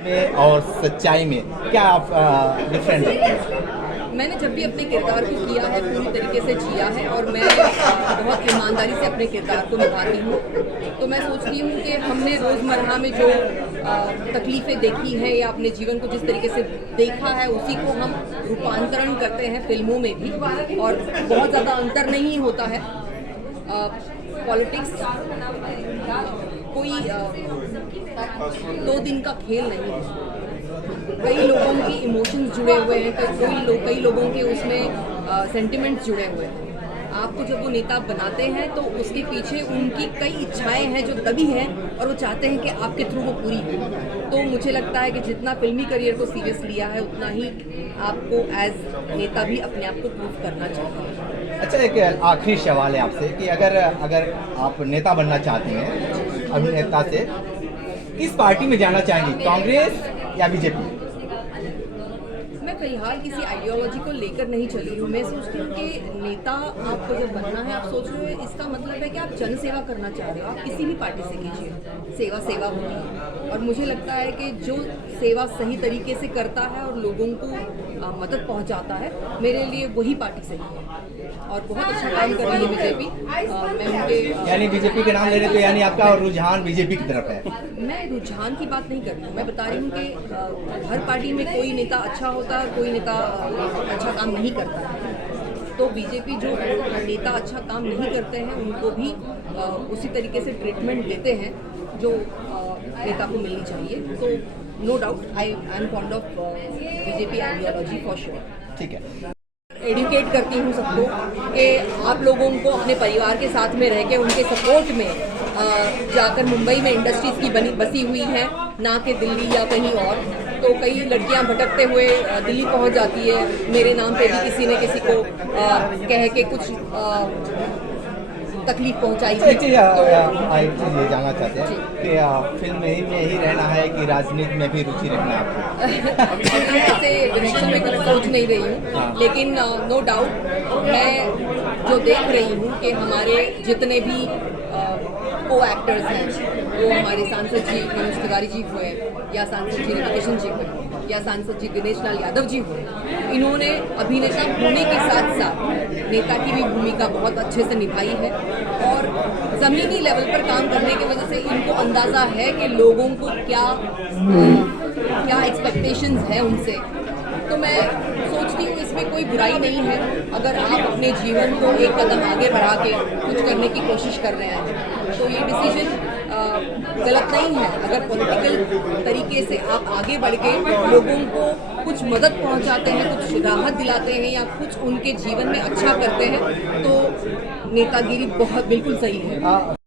में और सच्चाई में क्या डिफरेंट है? मैंने जब भी अपने किरदार को किया है पूरी तरीके से जिया है और मैं बहुत ईमानदारी से अपने किरदार को निभाती हूँ। तो मैं सोचती हूँ कि हमने रोज़मर्रा में जो तकलीफ़ें देखी हैं या अपने जीवन को जिस तरीके से देखा है उसी को हम रूपांतरण करते हैं फिल्मों में भी, और बहुत ज़्यादा अंतर नहीं होता है। पॉलिटिक्स कोई 2 दिन का खेल नहीं है। कई लोगों की इमोशंस जुड़े हुए हैं, कई लोगों के उसमें सेंटिमेंट्स जुड़े हुए हैं। आपको जब वो नेता बनाते हैं तो उसके पीछे उनकी कई इच्छाएं हैं जो दबी हैं और वो चाहते हैं कि आपके थ्रू वो पूरी हो। तो मुझे लगता है कि जितना फिल्मी करियर को सीरियस लिया है उतना ही आपको एज नेता भी अपने आप को प्रूव करना चाहिए। अच्छा, एक आखिरी सवाल है आपसे कि अगर अगर आप नेता बनना चाहते हैं अभिनेता से, किस पार्टी में जाना चाहेंगे, कांग्रेस या बीजेपी? मैं फिलहाल किसी आइडियोलॉजी को लेकर नहीं चली हूँ। मैं सोचती हूँ कि नेता आपको जब बनना है, आप सोच रहे हो, इसका मतलब है कि आप जन सेवा करना चाह रहे हो। आप किसी भी पार्टी से कीजिए, सेवा होती है। और मुझे लगता है कि जो सेवा सही तरीके से करता है और लोगों को मदद पहुँचाता है, मेरे लिए वही पार्टी सही है। और बहुत अच्छा काम कर रही है बीजेपी। मैं उनके यानी बीजेपी के नाम ले रहे तो यानी आपका रुझान बीजेपी की तरफ है? मैं रुझान की बात नहीं कर रही हूँ। मैं बता रही हूँ कि हर पार्टी में कोई नेता अच्छा होता है, कोई नेता अच्छा काम नहीं करता है। तो बीजेपी जो नेता अच्छा काम नहीं करते हैं उनको भी उसी तरीके से ट्रीटमेंट देते हैं जो नेता को मिलनी चाहिए। तो no doubt I am fond of BJP ideology for sure. ठीक है। एडुकेट करती हूँ सबको कि आप लोगों को अपने परिवार के साथ में रह के उनके सपोर्ट में जाकर मुंबई में इंडस्ट्रीज़ की बसी हुई है, ना कि दिल्ली या कहीं और। तो कई लड़कियां भटकते हुए दिल्ली पहुंच जाती है। मेरे नाम पे भी किसी ने किसी को कह के कुछ तकलीफ पहुंचाई थी। एक चीज़ ये जानना चाहते हैं कि फिल्म में ही रहना है कि राजनीति में भी रुचि रखना है आपको? ऐसे डायरेक्शन में कुछ सोच नहीं रही हूँ, लेकिन नो डाउट मैं जो देख रही हूँ कि हमारे जितने भी को एक्टर्स हैं, वो हमारे सांसद जी मनोज तिवारी जी हुए या सांसद जी रविकिशन जी हुए या सांसद जी दिनेश लाल यादव जी हुए, इन्होंने अभिनेता होने के साथ साथ नेता की भी भूमिका बहुत अच्छे से निभाई है। और ज़मीनी लेवल पर काम करने की वजह से इनको अंदाज़ा है कि लोगों को क्या एक्सपेक्टेशंस है उनसे। तो मैं सोचती हूँ इसमें कोई बुराई नहीं है अगर आप अपने जीवन को एक कदम आगे बढ़ा के कुछ करने की कोशिश कर रहे हैं। तो ये डिसीजन गलत नहीं है। अगर पॉलिटिकल तरीके से आप आगे बढ़ के लोगों को कुछ मदद पहुंचाते हैं, कुछ राहत दिलाते हैं या कुछ उनके जीवन में अच्छा करते हैं, तो नेतागिरी बहुत बिल्कुल सही है।